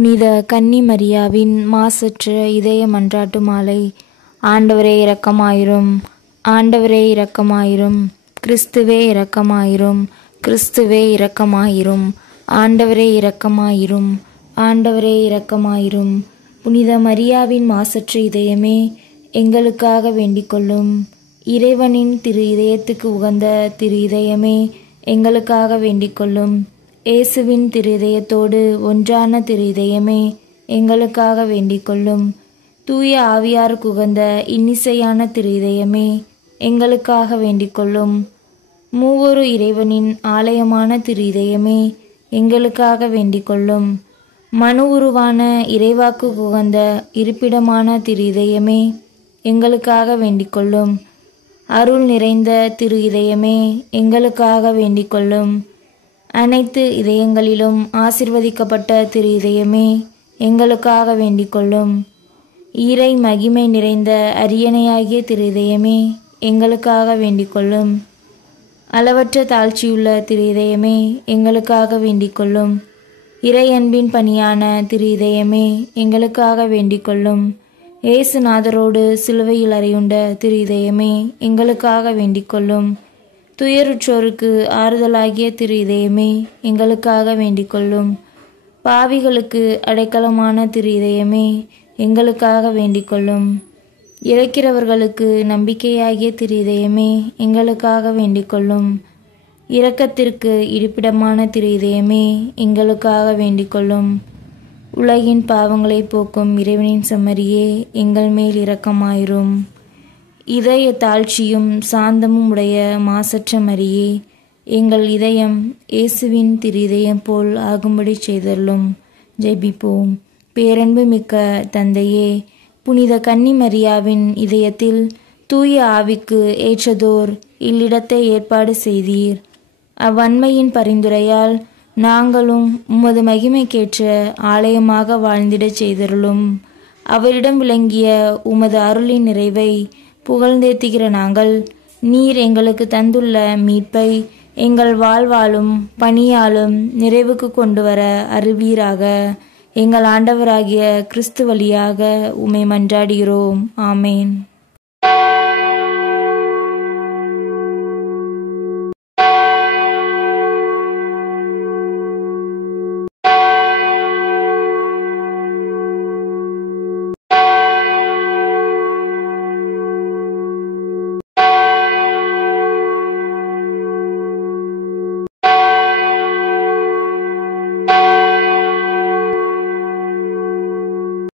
புனித கன்னி மரியாவின் மாசற்ற இதய மன்றாட்டு மாலை. ஆண்டவரே இரக்கமாயிரும், ஆண்டவரே இரக்கமாயிரும், கிறிஸ்துவே இரக்கமாயிரும், கிறிஸ்துவே இரக்கமாயிரும், ஆண்டவரே இரக்கமாயிரும், ஆண்டவரே இரக்கமாயிரும். புனித மரியாவின் மாசற்ற இதயமே எங்களுக்காக வேண்டிக்கொள்ளும். இறைவனின் திரு இதயத்துக்கு உகந்த திரு இதயமே எங்களுக்காக வேண்டிக்கொள்ளும். இயேசுவின் திரு இதயத்தோடு ஒன்றான திரு இதயமே எங்களுக்காக வேண்டிக்கொள்ளும். தூய ஆவியாருக்கு உகந்த இன்னிசையான திரு இதயமே எங்களுக்காக வேண்டிக்கொள்ளும். மூவொரு இறைவனின் ஆலயமான திரு இதயமே எங்களுக்காக வேண்டிக்கொள்ளும். மனு உருவான இறைவாக்கு உகந்த இருப்பிடமான திரு இதயமே எங்களுக்காக வேண்டிக்கொள்ளும். அருள் நிறைந்த திரு இதயமே எங்களுக்காக வேண்டிக்கொள்ளும். அனைத்து இதயங்களிலும் ஆசிர்வதிக்கப்பட்ட திரு இதயமே எங்களுக்காக வேண்டிக்கொள்ளும். ஈரை மகிமை நிறைந்த அரியணையாகிய திரு இதயமே எங்களுக்காக வேண்டிக்கொள்ளும். அளவற்ற தாழ்ச்சியுள்ள திரு இதயமே எங்களுக்காக வேண்டிக்கொள்ளும். இறை அன்பின் பணியான திரு இதயமே எங்களுக்காக வேண்டிக்கொள்ளும். இயேசுநாதரோடு சிலுவையில் அறையுண்ட திரு இதயமே எங்களுக்காக வேண்டிக்கொள்ளும். துயருற்றோருக்கு ஆறுதலாகிய திரு இதயமே எங்களுக்காக வேண்டிக்கொள்ளும். பாவிகளுக்கு அடைக்கலமான திரு இதயமே எங்களுக்காக வேண்டிக்கொள்ளும். இறக்கிறவர்களுக்கு நம்பிக்கையாகிய திரு இதயமே எங்களுக்காக வேண்டிக்கொள்ளும். இரக்கத்திற்கு இருப்பிடமான திரு இதயமே எங்களுக்காக வேண்டிக்கொள்ளும். உலகின் பாவங்களை போக்கும் இறைவனின் செம்மறியே எங்கள் மேல் இரக்கமாயிரும். இதய தாழ்ச்சியும் சாந்தமும் உடைய மாசற்ற மரியே, எங்கள் இதயம் இயேசுவின் திரு இதயம் போல் ஆகும்படி செய்தருளும். ஜெபிப்போம். பேரன்பு மிக்க தந்தையே, புனித கன்னி மரியாவின் இதயத்தில் தூய ஆவிக்கு ஏற்றதோர் இல்லிடத்தை ஏற்பாடு செய்தீர். அவ்வன்மையின் பரிந்துரையால் நாங்களும் உமது மகிமைக்கேற்ற ஆலயமாக வாழ்ந்திடச் செய்தருளும். அவரிடம் விளங்கிய உமது அருளின் நிறைவை புகழ்ந்தேத்துகிற நாங்கள், நீர் எங்களுக்கு தந்துள்ள மீட்பை எங்கள் வாழ்வாலும் பணியாலும் நிறைவுக்கு கொண்டு வர அருள்வீராக. எங்கள் ஆண்டவராகிய கிறிஸ்து வழியாக உம்மை மன்றாடுகிறோம். ஆமேன்.